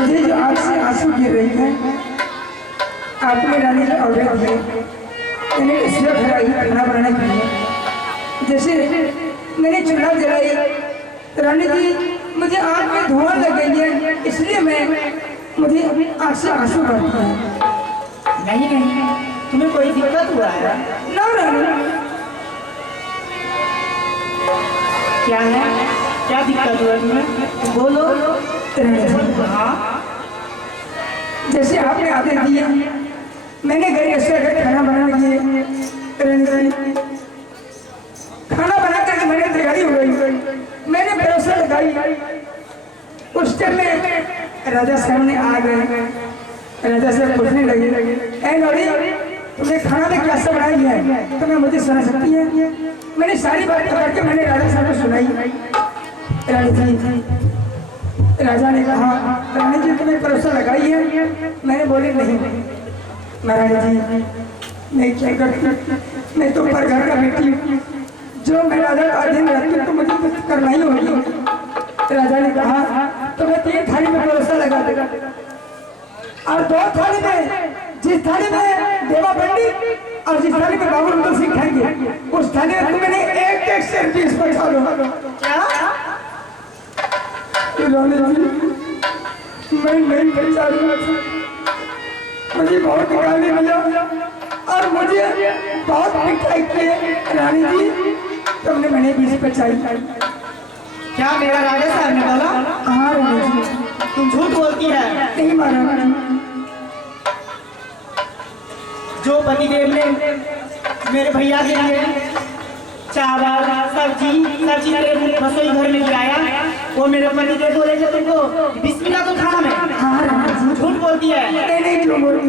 मुझे जो आँख से आंसू गिर रही है, आपने रानी जी ऑर्डर दिए, मैंने इसलिए भराई खाना बनाने के लिए। जैसे मैंने चूल्हा जलाई, रानी जी मुझे आँख में धुआं लग गई है, इसलिए मुझे आँख से आंसू बहते हैं। नहीं नहीं, तुम्हें कोई दिक्कत हुआ है? ना रानी, क्या है, क्या दिक्कत हुआ तुम्हें? बोलो। हाँ, जैसे आपने आदेश दिया, मैंने घर ऐसे खाना बना दिए, खाना बना करके मैंने तैयारी हो गई, मैंने भरोसा लगाई। उस टाइम में राजा सामने आ गए, राजा साहब पूछने लगे, ऐ लौड़ी तुमने खाना में क्या सब बनाई है, तुम्हें मुझे सुना सकती है? मैंने सारी बात पकड़ के मैंने राजा साहब को सुनाई। राजा ने कहा, रानी जी तुम्हें भरोसा लगाई है? मैंने बोली नहीं महारानी जी, मैं क्या करती, मैं तो पर घर का बेटी हूँ, जो मैं राजा का अधीन रहती हूँ तो मुझे कुछ करना ही होगी। राजा ने कहा तो मैं 3 थाली में भरोसा लगा देगा, और 2 थाली में, जिस थाली में देवा पंडित और जिस थाली में बाबू रुद्र सिंह खाएंगे, उस थाली में तुम्हें एक शेर पीस पहुंचा दो। मैं नहीं पहचानूंगा, मुझे बहुत गाली मिला और मुझे बहुत पिटाई की। रानी जी तुमने मैंने 20 बचाई। क्या मेरा राजा साहब ने बोला? हाँ रानी जी, तुम झूठ बोलती है। नहीं महारानी, जो पतिदेव ने मेरे भैया के लिए चावल सब्जी रसोई घर में खिलाया, वो मेरे पतिदेव बोले थे तुमको बिस्मिल्लाह तो खाना में। हाँ रानी जी, झूठ बोलती है। नहीं क्यों बोलूं?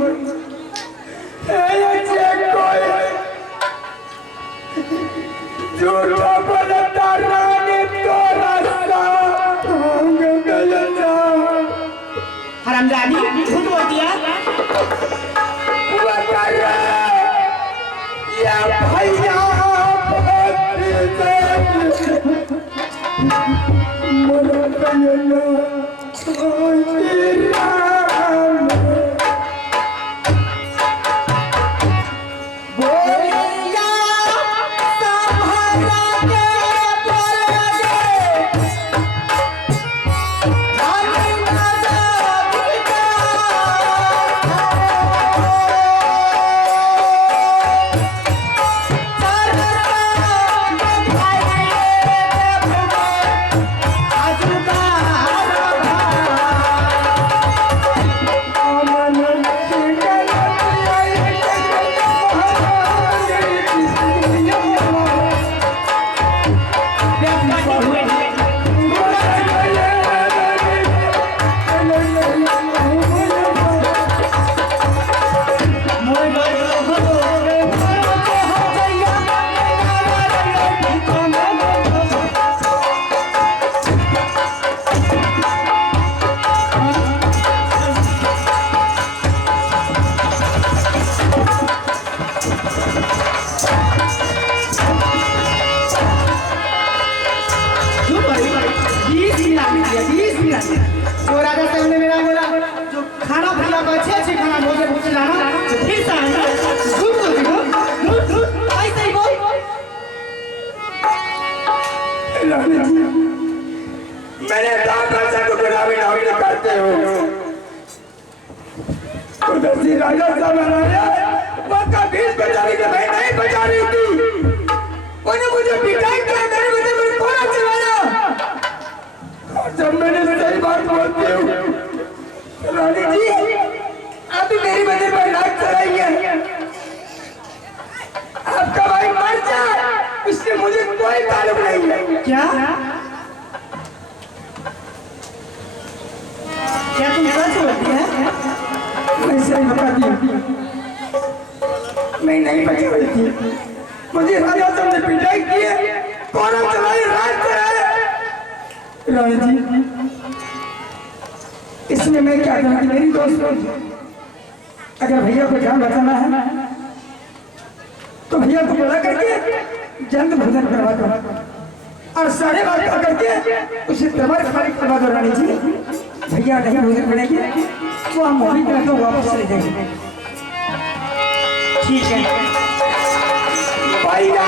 झूठा बोलता रानी तो रास्ता हरामजादी, झूठ बोलती है। तो राजा साहब ने मेरा बोला जो खाना भैया को अच्छे खाना मुझे लाना, तो फिर से आएगा। झूठ बोलती हो, झूठ ऐसे ही बोल। मैंने राजा को गुलामी नौकरी करते हो, उधर से राजा साहब आया, मौका 20 बचा रही थी, मैं नहीं बचा रही थी, उन्होंने मुझे पिटाई किया, मेरे बच्चे मुझे कोना चलाया। जब मैंने सही बात बोलती हूँ, रानी जी अभी मेरी वजह पर नाक चलाई है, आपका भाई मर जाए इससे मुझे कोई ताल्लुक नहीं है। क्या क्या तुम सच बोलती है? मैं सही बताती हूँ, मैं नहीं बची हुई थी, मुझे राजा साहब ने पिटाई की है, कोना चलाई, राज चलाए। रानी जी इसमें मैं क्या कहूँ, मेरी दोस्त अगर भैया को जान बचाना है तो भैया को बुला करके जल्द भोजन करवा दो और सारे बात करके उसे दरबार खाली करवा दो। रानी जी भैया नहीं भोजन करेंगे तो हम मम्मी के तो वापस ले जाएंगे। ठीक है भैया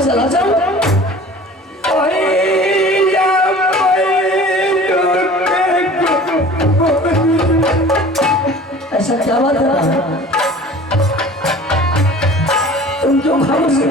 चला जाओ। ऐसा क्या बात है? तुम क्यों खामोश हो?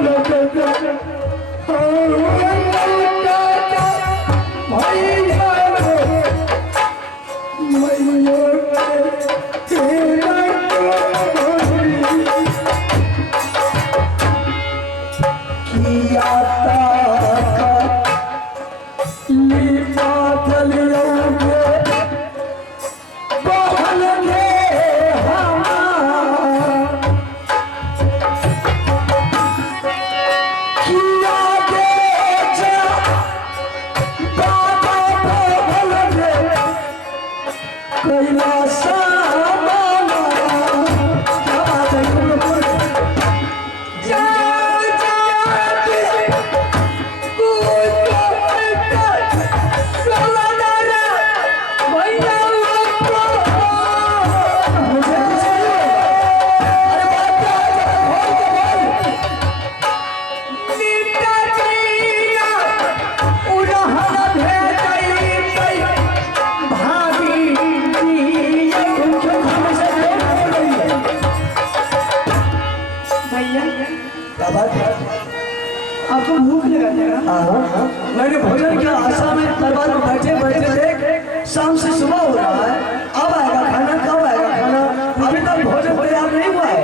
आपको भूख लगा था? मैंने भोजन की आशा में दरबार में बैठे बैठे देख शाम से सुबह हो रहा है, अब आएगा खाना, कब आएगा खाना? अभी तक भोजन तैयार नहीं हुआ है।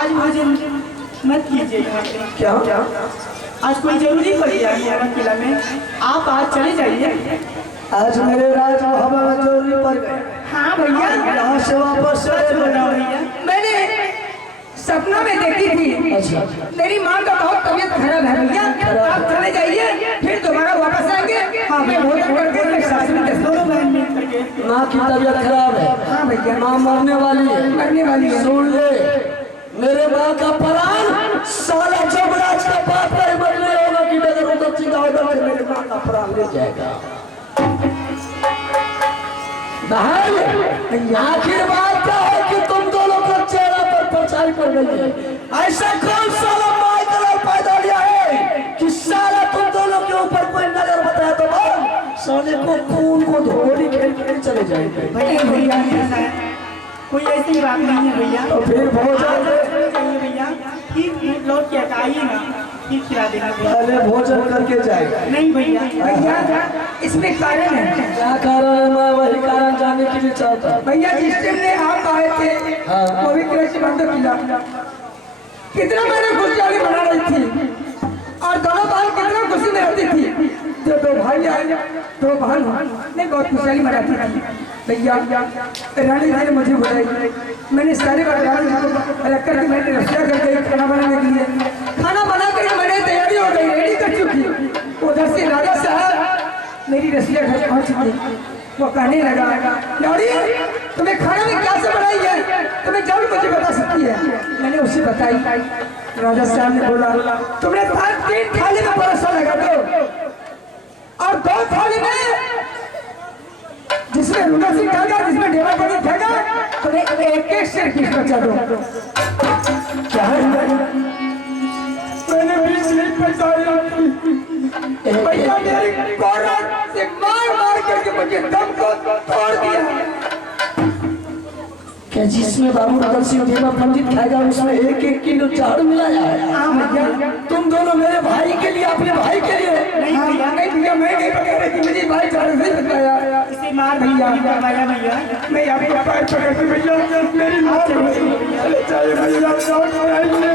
आज भोजन मत कीजिए। क्या आज कोई जरूरी पड़ गया है किला में, आप आज चले जाइए। आज मेरे राज हवा में जरूरी पड़ गए। हाँ भैया, यहाँ से वापस भैया मैंने सपना में देखी थी। अच्छा। मेरी माँ का बहुत तबीयत खराब है भैया, आप चले जाइए, फिर दोबारा वापस आएंगे। हाँ, मैं भोजन करके मैं शास्त्री के दोनों बहन मिल करके। माँ की तबीयत खराब है। हाँ भैया, माँ मरने वाली है। मरने वाली है। सुन ले, मेरे माँ का प्राण साला जबराज का बाप का मरने होगा कि अगर वो बच्ची का ऑर्डर से मेरे माँ का प्राण ले जाएगा। आखिर बात क्या है कि तुम दोनों को चेहरा पर परछाई कर रही है? ऐसा कौन साला माय कलर पैदा लिया है कि साला तुम दोनों के ऊपर कोई नजर बताया तो साले को खून को धोड़ी खेल खेल चले जाएंगे। भैया कोई ऐसी बात नहीं है भैया। तो फिर भोजन भैया ठीक लौट के आइए ना, ठीक खिला देना। पहले भोजन करके जाएगा। नहीं भैया, भैया इसमें कारण है। क्या कारण है? मैं वही कारण जानने के लिए चाहता हूँ। भैया जिस दिन ने आप आए थे पवित्र बंद किला, कितना मैंने खुशहाली मना रही थी और दोनों बहन कितना खुशी में रहती थी। जो दो भाई आए, दो बहन ने बहुत खुशहाली मनाती थी। भैया रानी जी ने मुझे बुलाई, मैंने सारे बात रख कर मैंने रसोई कर गई खाना बनाने के लिए। खाना बना कर मैंने तैयारी हो गई, रेडी कर चुकी। उधर से राजा साहब मेरी रसोईया घर पहुंच गई। वो कहने लगा, लौड़ी तुम्हें खाना में क्या से बनाई है, तुम्हें जब मुझे बता सकती है। मैंने उसे बताई। राजा साहब ने बोला, तुमने 3 थाली में परोसा लगा दो और 2 थाली में जिसमें रुद्र सिंह ठगा, जिसमें डेरा पंडित ठगा, तुम्हें एक एक शेर किस बचा दो। क्या है मैंने भी स्लिप पे भैया मेरी कोरन से मार मार करके मुझे दम को तोड़ दिया। क्या जिसमें बाबू रुद्र सिंह देवा पंडित खाएगा उसमें एक एक किलो चावल मिलाया है? तुम दोनों मेरे भाई के लिए, अपने भाई के लिए। नहीं भैया मैं नहीं पकड़ रही थी, मुझे भाई चारों से बताया। इसे मार भैया भैया मैं आपको पैर पकड़ती भैया, मेरी माँ चाहिए भैया, लौट आइए।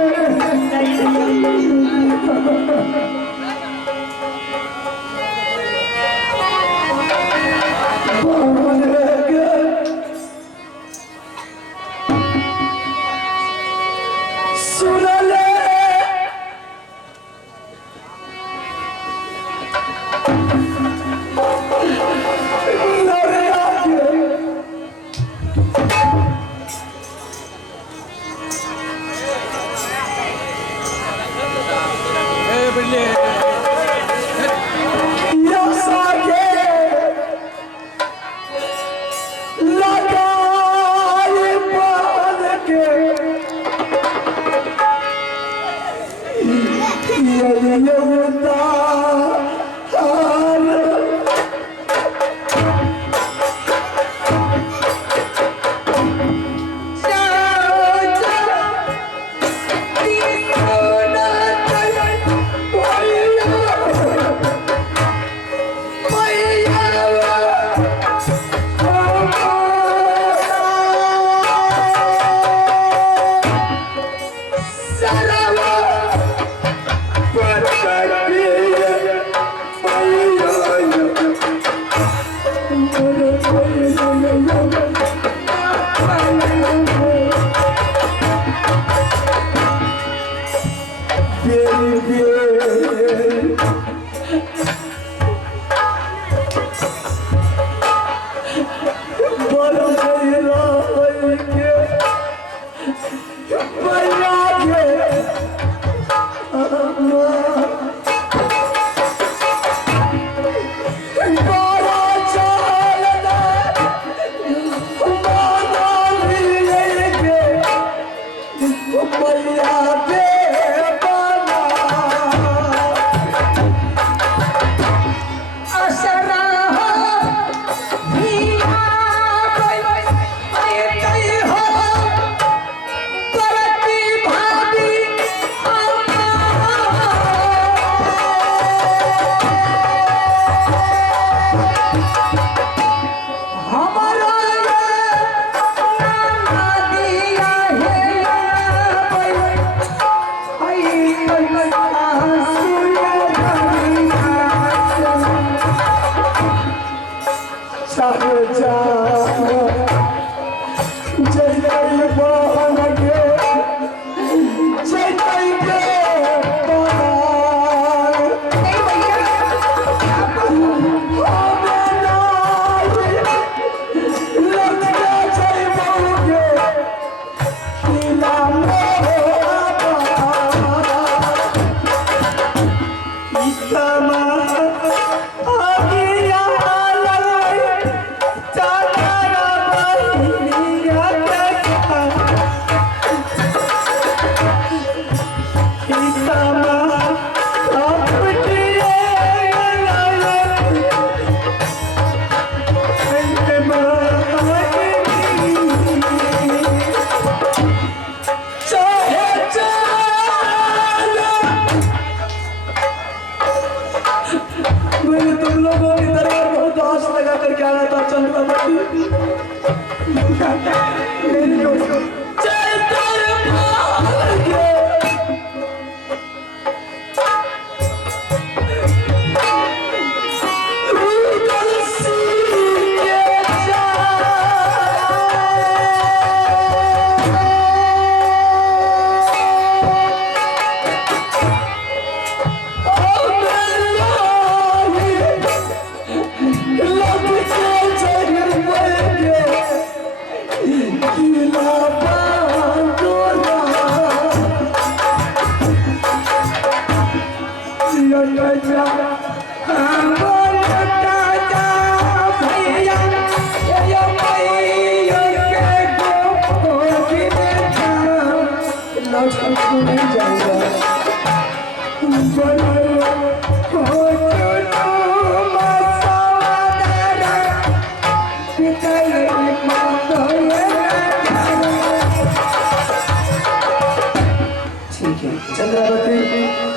ठीक है चंद्रावती,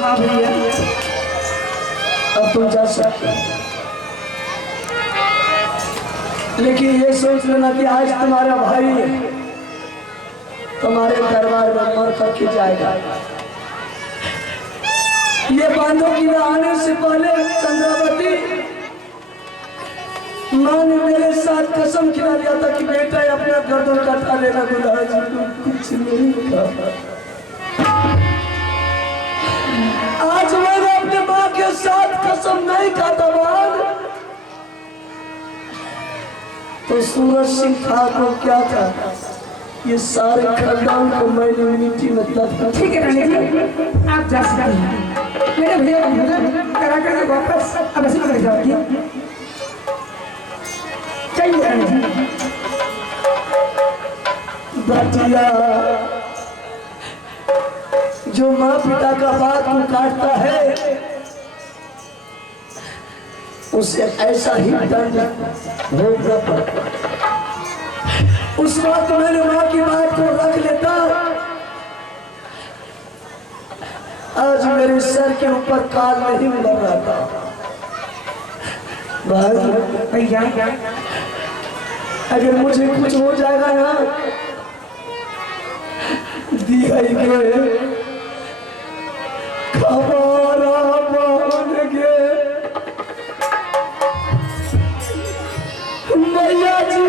हाँ भैया, अब तुम जा सकते हो, लेकिन ये सोच लेना कि आज तुम्हारा भाई तुम्हारे दरबार में मर करके जाएगा। ये बांधो की आने से पहले चंद्रावती माँ ने मेरे साथ कसम खिला दिया था कि बेटा अपना गर्दन कटा लेना, गुलाब जी को कुछ नहीं कहा। आज मैंने अपने माँ के साथ कसम नहीं खाता बाल, तो सूरज सिंह ठाकुर क्या था, ये सारे खानदान को मैंने मिट्टी में दफना। ठीक है रानी जी, आप जा सकते हैं। मेरे भैया का भोजन करा कर वापस अब ऐसे कर जाओगी। चाहिए रानी जी। बटिया जो माँ पिता का बात को काटता है उसे ऐसा ही दंड भोगना पड़ता। उस वक्त मैंने माँ की बात को रख लेता, आज मेरे सर के ऊपर काल नहीं उड़ रहा था। भैया अगर मुझे कुछ हो जाएगा ना, दिया के खबारा मान के मैया जी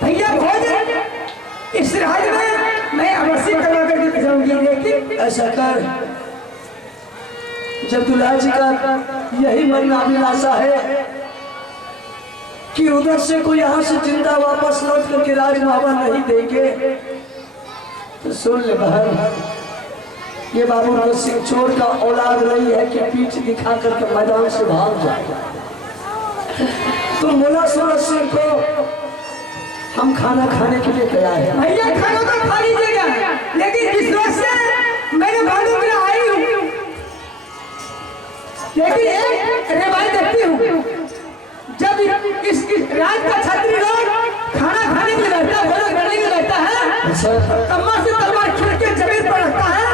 भैया भोजन इस राज में मैं अवश्य करवा करके जाऊंगी, लेकिन ऐसा कर, जब दुल्हा जी का यही मन अभिलाषा है कि उधर से कोई यहाँ से जिंदा वापस लौट करके राजमावा नहीं देंगे, तो सुन ले बहन, ये बाबू भगत सिंह चोर का औलाद नहीं है कि पीठ दिखा करके मैदान से भाग जाए। तो बोला सूरज सिंह को हम खाना खाने के लिए तैयार हैं। भैया खाना तो खा लीजिएगा, लेकिन विश्वास से मैंने भाड़ू में आई हूँ, लेकिन एक रिवायत देखती हूँ, जब इस रात का छत्री लोग खाना खाने के लिए बैठता है, भोजन करने के लिए बैठता है, कमर से तलवार खींच के जमीन पर रखता है,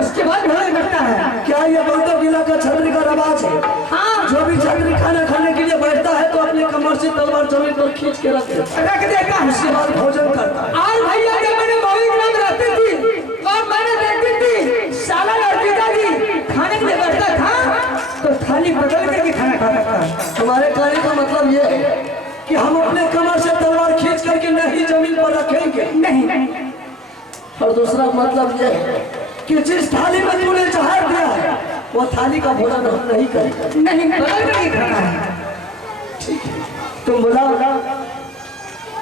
उसके बाद भोजन करता है। क्या ये बंदो किला का छतरी का रवाज है? हाँ, जो भी छतरी खाना खाने के लिए बैठता है तो अपने कमर से तलवार जमीन पर खींच के रख देता है, उसके बाद भोजन करता है। आज भैया जब मैंने मौली ग्राम रहती थी और मैंने देखती थी साला लड़की का जी खाने के लिए बैठता था तो थाली बदल करके खाना खाता था। तुम्हारे कहने का मतलब ये है कि हम अपने कमर से तलवार खींच करके नहीं जमीन पर रखेंगे, नहीं और दूसरा मतलब यह है कि जिस थाली में तूने जहर दिया है वो थाली का भोजन हम नहीं करेंगे। नहीं बदल नहीं खाना है। ठीक है, तुम बोला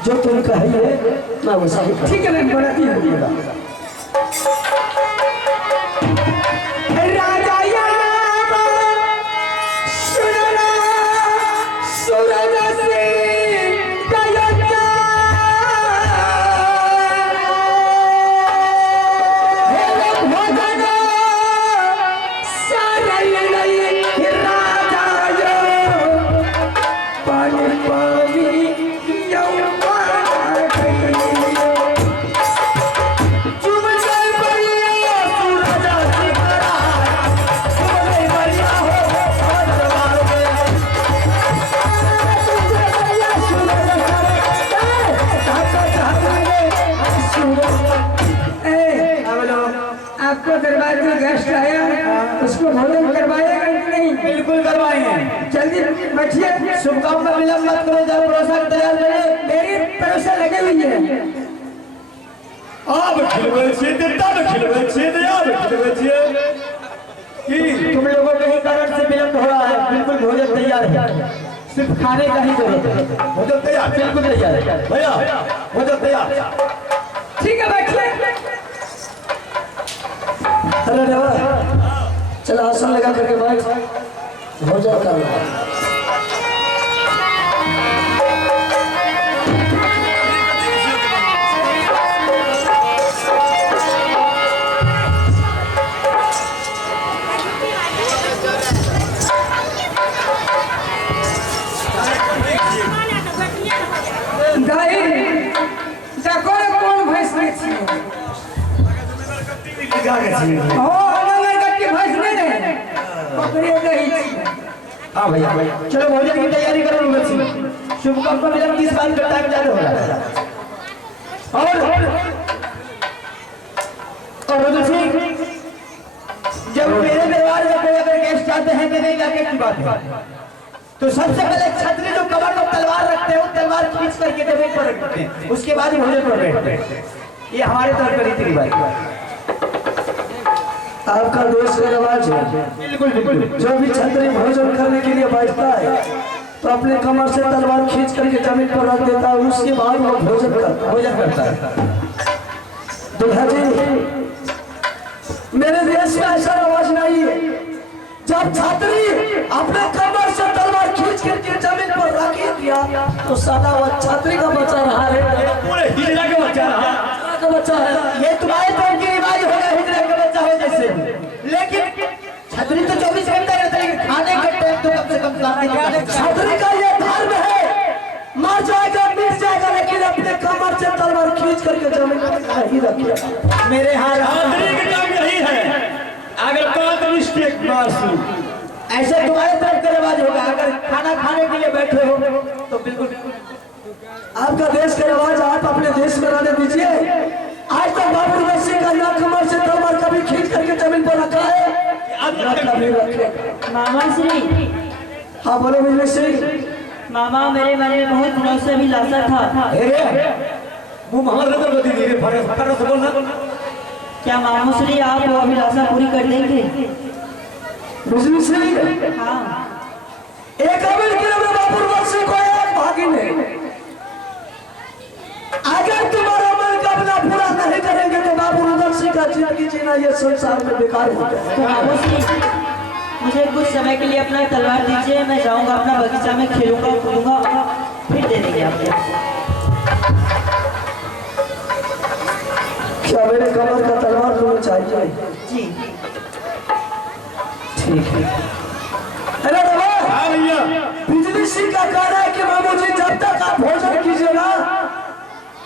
जो तुम कहिए मैं वैसा ही करूँ। ठीक है मैं बोलती हूँ। राजा याब सुनना सूरज से गया हे भोजन सारे नहीं राजा यो पानी पानी यौवा आपको दरबार में गेस्ट आया, उसको भोजन करवाएगा कि नहीं? बिल्कुल करवाएंगे। जल्दी बैठिए। शुभकामना विलंब मत करो, जब परोसा तैयार करें। मेरी परोसा लगे हुई है। आप खिलवे छे देता में खिलवे छे दया खिलवे छे कि तुम लोगों के ही कारण से विलंब हो रहा है। बिल्कुल भोजन तैयार है, सिर्फ खाने का ही जरूरत है। भोजन तैयार बिल्कुल तैयार है भैया, भोजन तैयार। ठीक है बैठिए। अरे देवा चलो आसन लगा करके बैठ, भोजन करना है। गाय देखो कौन भैंस में छी ओ अलग गट्टी भैंस में नहीं पकड़े गई छी। हाँ भैया, चलो भोजन की तैयारी करो। शुभकामना विलंब 30 बार का टाइम ज्यादा हो रहा है। और रुद्र सिंह, जब मेरे दरबार में कोई अगर गेस्ट आते हैं तो नहीं जाके की बात है, तो सबसे पहले छतरी जो कमर में तलवार रखते हैं वो तलवार खींच करके जमीन पर रखते हैं, उसके बाद ही भोजन पर बैठते हैं। ये हमारे तौर पर रीति रिवाज है। आपका देश का रिवाज है। बिल्कुल बिल्कुल। जो भी छतरी भोजन करने के लिए बैठता है तो अपने कमर से तलवार खींच करके जमीन पर रख देता है, उसके बाद वो भोजन करता है। दुल्हा जी, मेरे देश में ऐसा रिवाज नहीं है। जब छतरी अपने कमर से तलवार खींच करके जमीन पर रख दिया तो साला वो छतरी का बच्चा रहा है, पूरे हिजड़ा के बच्चा का बच्चा है। ये तुम्हारे तौर की रिवाज होगा हिजड़ा का बच्चा हो जैसे, लेकिन छतरी तो 24 घंटे रहता है, लेकिन खाने के टाइम तो कम से कम छतरी का ये धर्म है, मर जाएगा मिट जाएगा लेकिन अपने कमर से तलवार खींच करके जमीन पर नहीं रखिएगा। मेरे हाथ छतरी का काम यही है, अगर बात मिस्टेक मासूम ऐसे तुम्हारे तरफ का रिवाज होगा। अगर खाना खाने के लिए बैठे हो तो बिल्कुल आपका देश का रिवाज आप अपने देश में रहने दीजिए। आज तक बाबू सिंह का ना कमर से तलवार कभी खींच करके जमीन पर रखा है, ना कभी रखे। मामा श्री, हाँ बोलो बिजली सिंह। मामा मेरे मन में बहुत दिनों से भी लालसा था। मुंह महान रगड़ बदी धीरे फरे फटाफट से बोलना। क्या मामा श्री आप वो अभिलाषा पूरी कर देंगे? बिजली सिंह, हाँ। एक अमीर के लिए बाबू सिंह को एक भागिन है। अगर तुम्हारा मन का अपना पूरा नहीं करेंगे तो बाबू सिंह का जिंदगी जीना ये संसार में बेकार हो जाएगा। तो मामा श्री मुझे कुछ समय के लिए अपना तलवार दीजिए, मैं जाऊंगा अपना बगीचा में खेलूंगा कूदूंगा, फिर दे देंगे आपको। क्या मेरे कमर का तलवार तुम्हें चाहिए? जी। ठीक है। अरे बाबा, हाँ भैया, बिजली सिंह का कहना है कि मामू जी जब तक आप भोजन कीजिएगा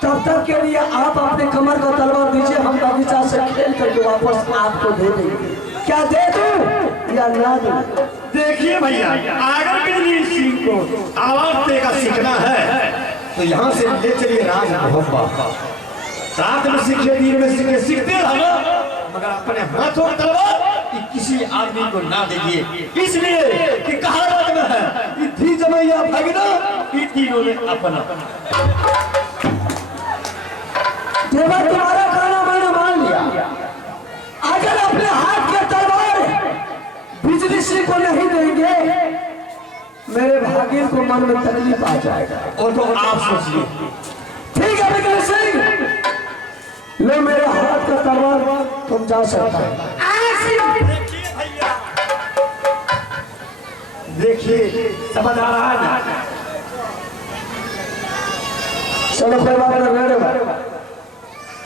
तब तक के लिए आप अपने कमर का तलवार दीजिए, हम बगीचा से खेल करके वापस आपको दे देंगे। क्या दे दूं या ना दूं? देखिए भैया, अगर बिजली सिंह को आवाज देगा सीखना है तो यहाँ से ले चलिए राज भोपा। रात में सीखे, दिन में सीखे, सीखते रहो, मगर अपने हाथों में तलवार किसी आदमी को ना दीजिए, इसलिए कि कहावत में है कि थी जमैया भगना, तीनों ने अपना। केवल तुम्हारा खाना मैंने मान लिया, अगर अपने हाथ के तलवार बिजली सिंह को नहीं देंगे मेरे भाग्य को मन में तकलीफ आ जाएगा। और तो आप सोचिए। ठीक है बिजली सिंह, लो मेरे हाथ का तलवार, तुम जा सकता है। देखिए समझ आ रहा है ना? चलो कोई बात नहीं रे भाई,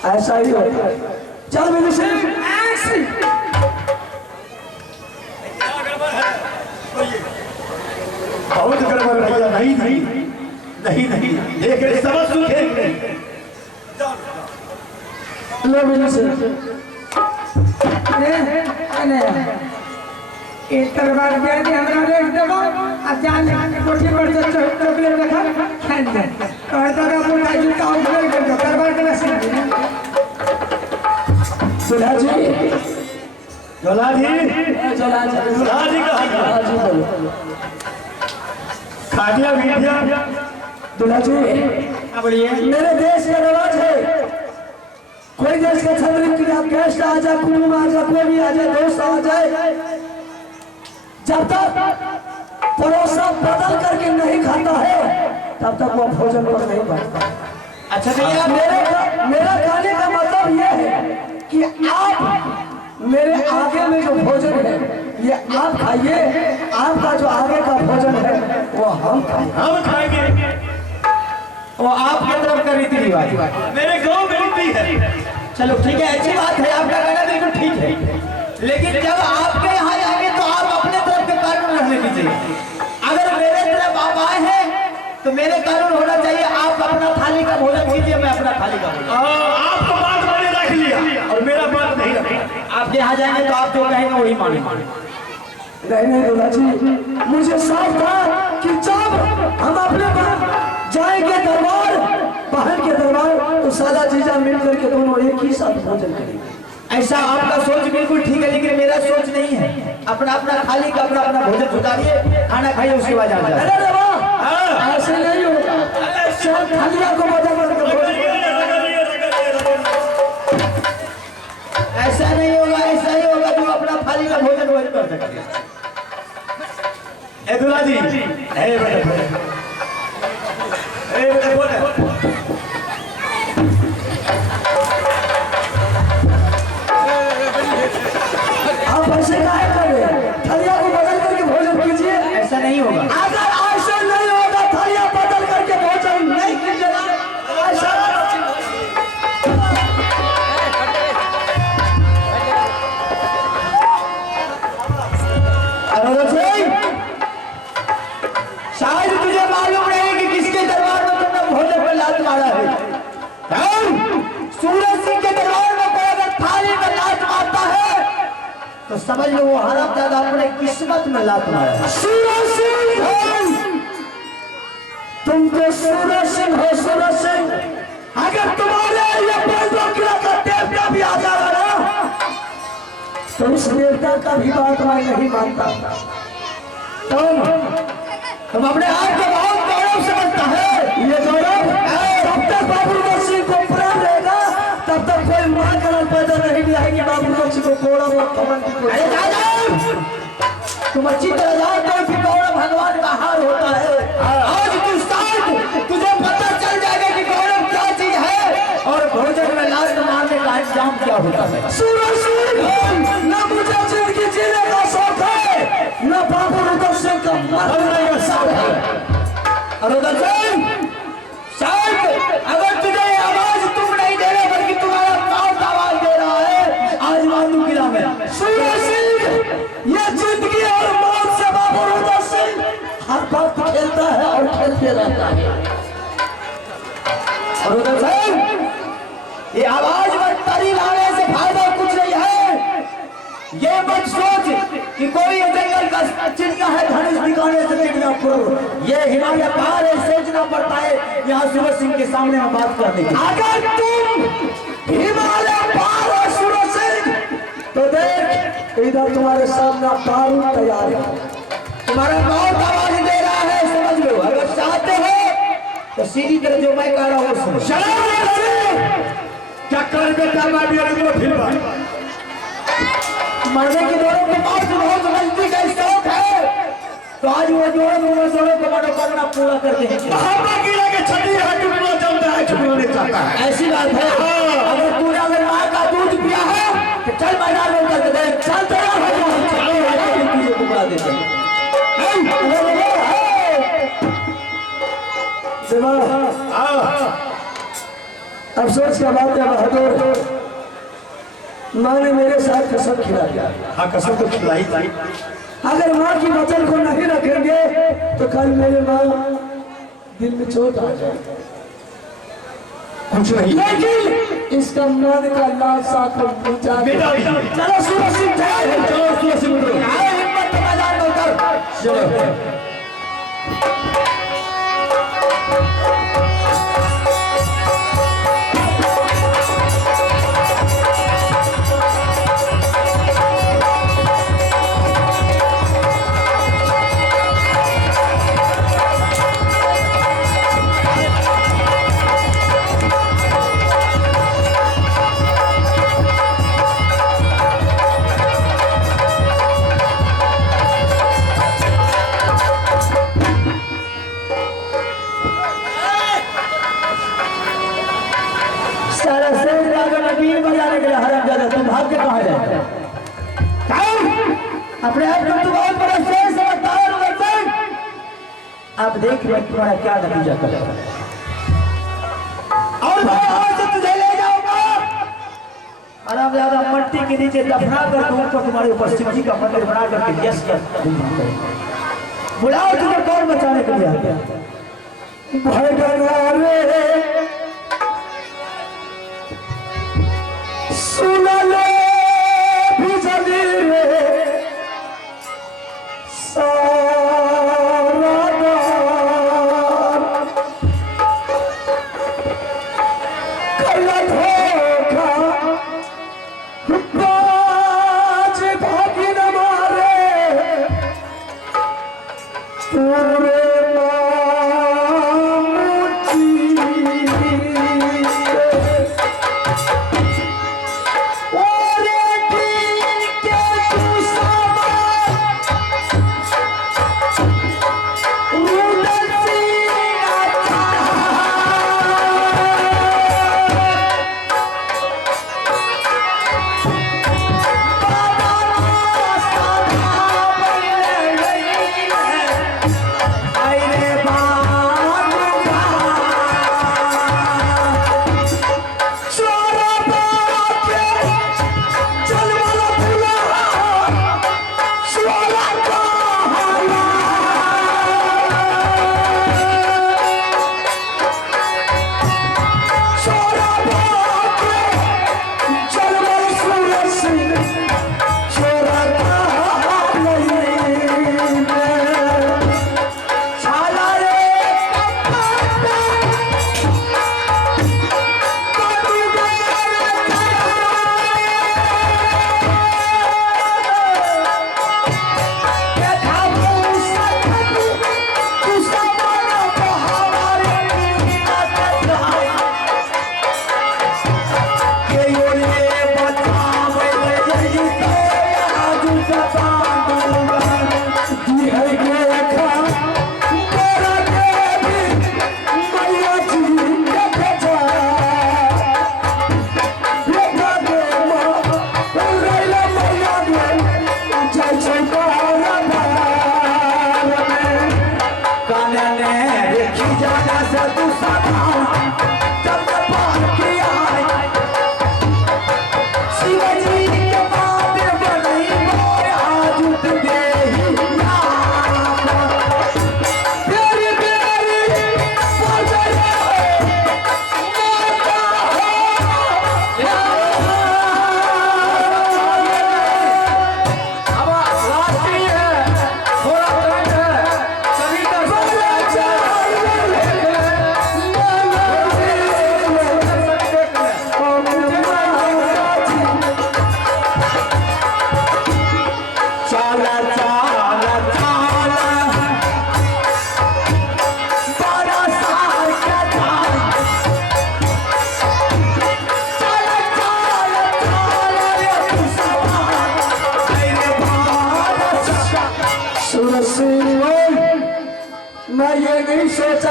ऐसा ही होता है। चल बिजली सिंह, बहुत गड़बड़ भैया। नहीं नहीं नहीं नहीं, देख रहे समझ सुन लो बिजली सिंह। एक तलवार दे दे हमरा रे देबो आ जान कोठी पर से चॉकलेट देखा खान दे और तोरा मोटा जूता उठले के तलवार के से सुधा जी, जोला जी, चला जा। जोला जी कहा हाँ जी बोलो। खाटिया मीठिया दुल्हा जी, बोलिए। मेरे देश का रिवाज है, कोई देश का छतरी की गेस्ट आ जाए, कुटुंब आ जाए, कोई भी आ जाए, दोस्त आ जाए, जब तक परोसा बदल करके नहीं खाता है तब तक वो भोजन पर नहीं बैठता। अच्छा भैया, मेरा कहने का मतलब ये है कि आप मेरे आगे में जो भोजन है ये आप खाइए, आपका जो आगे का भोजन है वो हम खाएंगे। हम खाएंगे। वो आपकी तरफ का रीति रिवाज मेरे गांव में रीति है। चलो ठीक है, अच्छी बात है, आपका कहना बिल्कुल ठीक है। लेकिन जब आपके यहाँ जाएंगे तो आप अपने तरफ के कानून रखने दीजिए। अगर मेरे तरफ आप आए हैं तो मेरे कानून होना चाहिए, आप अपना थाली का भोजन कीजिए, मैं अपना थाली का भोजन। आपको बात मैंने रख लिया और मेरा बात नहीं रखा। आपके यहाँ जाएंगे तो आप जो कहेंगे वही माने। नहीं दुल्हा जी, मुझे साफ था कि जब हम अपने जाएंगे दरबार, बहन के दरबार, तो साला जीजा मिल करके दोनों एक ही साथ भोजन करेंगे। ऐसा आपका सोच बिल्कुल ठीक है, लेकिन मेरा सोच नहीं है। अपना अपना थाली का अपना अपना भोजन सुधारिए, खाना खाइए, उसके बाद आ जाए। अरे वाह, ऐसे नहीं होगा, सब थालिया को बदल करके भोजन। ऐसा नहीं होगा, ऐसा ही होगा, जो अपना थाली का भोजन वही कर सकते। ए दुल्हा जी, ए बेटा आप ऐसे काहे कर रहे हैं? थालिया को बदल करके भोजन कीजिए। ऐसा नहीं होगा। अगर ऐसे नहीं होगा, थालिया बदल करके भोजन नहीं कीजिएगा, ऐसा शायद तुझे मालूम नहीं कि किसके दरबार में तुमने भोजन पर लात मारा है। सूरज सिंह के दरबार में कोई अगर थाली में लात मारता है तो समझ लो वो हरामजादा अपने किस्मत में लात मारा है। सूरज सिंह, तुम तो सूरज सिंह हो। सूरज सिंह, अगर तुम्हारे ये पैदों का देवता भी आ जाएगा ना, तो उस देवता का भी बात मैं नहीं मानता। तुम अपने आप को बहुत गौरव समझता है। ये गौरव जब तक बाबू सिंह को प्राण रहेगा तब तक कोई मां का पैदा नहीं भी आएगी। बाबू सिंह को गौरव और कमल की कोई। अरे दादा, तुम अच्छी तरह जानते हो कि गौरव भगवान का हार होता है। आज तू साथ तुझे पता चल जाएगा कि गौरव क्या चीज है और भोजन में लात मारने का इंजाम क्या होता है। सूरज सिंह, ना मुझे जिंदगी जीने का शौक है, ना बाबू रुद्र सिंह का मरने का शौक है। रुद्र सिंह, शायद अगर तुझे ये आवाज तुम नहीं दे रहे बल्कि तुम्हारा मौत आवाज दे रहा है आज मानू किला में। सूरज सिंह, ये जिंदगी और मौत से बाबू रुद्र सिंह हर वक्त खेलता है और खेलते रहता है। रुद्र सिंह, ये आवाज मत तारी लाने से फायदा कुछ नहीं है। ये मत सोच कि कोई ये जंगल का चिड़िया है, धनुष दिखाने से चिड़िया को ये हिमालय पहाड़ है, सोचना पड़ता है यहाँ सूरज सिंह के सामने में बात करने की। अगर तुम हिमालय पार हो सूरज सिंह, तो देख इधर तुम्हारे सामने बारूद तैयार है। तुम्हारा मौत आवाज दे रहा है, समझ लो। अगर चाहते हो तो सीधी तरह जो मैं कह रहा हूँ सुनो। कर बेटा मारी को फिर मरने के दोनों के पास बहुत गलती का शौक है, तो आज वो दोनों को मनोकामना पूरा करते हैं। के छठी हाथ टुकड़ा जमता है, छुड़ाने चाहता है। ऐसी बात है। अगर तूने अगर माँ का दूध पिया है तो चल मैदान में उतर दे, चल तैयार हो जा, तुझे टुकड़ा देते हैं। अफसोस का बात है बहादुर, माँ ने मेरे साथ कसम खिला दिया। हाँ कसम तो खिलाई थी। अगर माँ की वचन को नहीं रखेंगे तो कल मेरे माँ दिल में चोट आ जाए। कुछ नहीं, लेकिन इसका मन का लाशा को पूछा बेटा चलो सुरक्षित है, चलो सुरक्षित उतरो। हिम्मत के मैदान में उतर। चलो अपने आप को तू बहुत बड़ा शेर समझता है। अब देख रहे तुम्हारा क्या नतीजा करेगा। और मैं तुझे ले जाऊंगा आराम ज्यादा मट्टी के नीचे दफना कर दूंगा, तुम्हारे ऊपर शिव जी का मंदिर बना करके यश कर बुलाओ तुम्हें कौन बचाने के लिए आ गया। सुन ले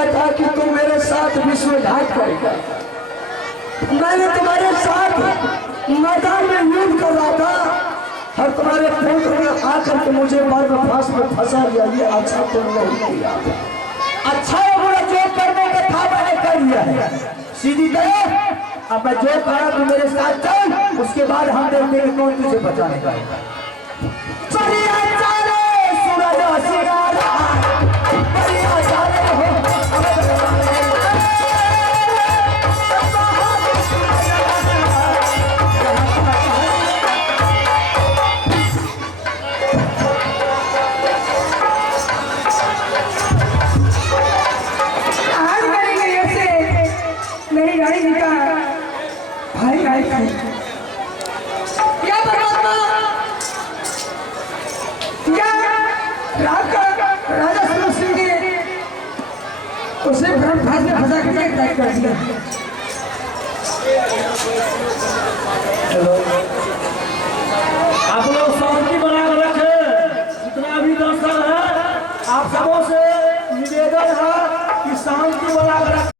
सोचा था कि तुम मेरे साथ विश्वघात करेगा। मैंने तुम्हारे साथ मैदान में युद्ध कर रहा था और तुम्हारे पुत्र ने आकर के मुझे बर्फास में फंसा दिया। ये अच्छा तुम नहीं किया। अच्छा है बुरा जो करने का था मैंने कर लिया है। सीधी तरह अब मैं जो करा तू मेरे साथ चल, उसके बाद हम देखते हैं कौन तुझे बचाने का है। चलिए चले सूरज सिंगारा, बढ़िया चले हो आज करेंगे ऐसे मेरी गाड़ी निकाल भाई गाड़ी खाई क्या परमात्मा क्या रात का राजा सुरज सिंह ने उसे भ्रम फांस में फंसा के टाइट कर दिया। आप लोग शांति बनाकर रखे। जितना भी दर्शक है आप सबों से निवेदन है कि शांति बनाकर